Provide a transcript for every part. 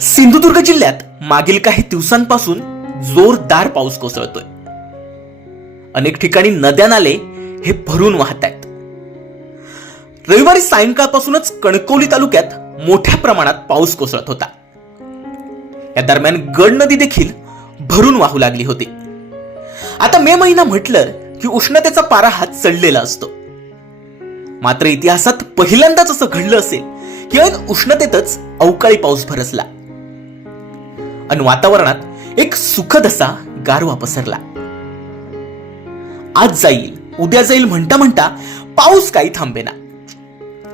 सिंधुदुर्ग जिल्ह्यात मागील काही दिवसांपासून जोरदार पाऊस कोसळतोय. अनेक ठिकाणी नद्या नाले हे भरून वाहत आहेत. रविवारी सायंकाळपासूनच कणकवली तालुक्यात मोठ्या प्रमाणात पाऊस कोसळत होता. या दरम्यान गड नदी देखील भरून वाहू लागली होती. आता मे महिना म्हटलं की उष्णतेचा पारा हा चढलेला असतो. मात्र इतिहासात पहिल्यांदाच असं घडलं असेल की ऐन उष्णतेतच अवकाळी पाऊस भरसला. आणि वातावरणात एक सुखद असा गारवा पसरला. आज जाईल उद्या जाईल म्हणता म्हणता पाऊस काही थांबेना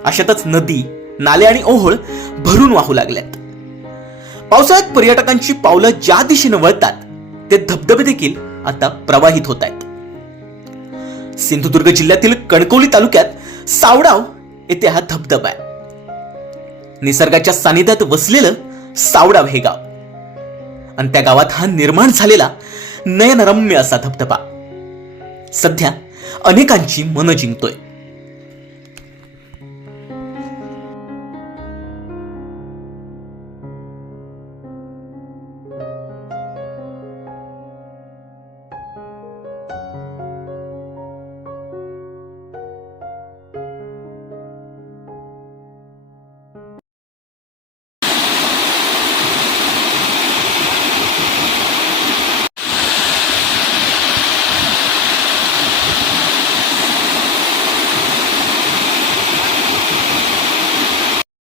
अशातच नदी नाले आणि ओहोळ भरून वाहू लागल्यात. पावसाळ्यात पर्यटकांची पावलं ज्या दिशेने वळतात ते धबधबे देखील आता प्रवाहित होत आहेत सिंधुदुर्ग जिल्ह्यातील कणकवली तालुक्यात सावडाव येथे हा धबधबा आहे. निसर्गाच्या सानिध्यात वसलेलं सावडाव हे गाव. आणि त्या गावात हा निर्माण झालेला नयनरम्य असा धबधबा. सध्या अनेकांची मनं जिंकतोय.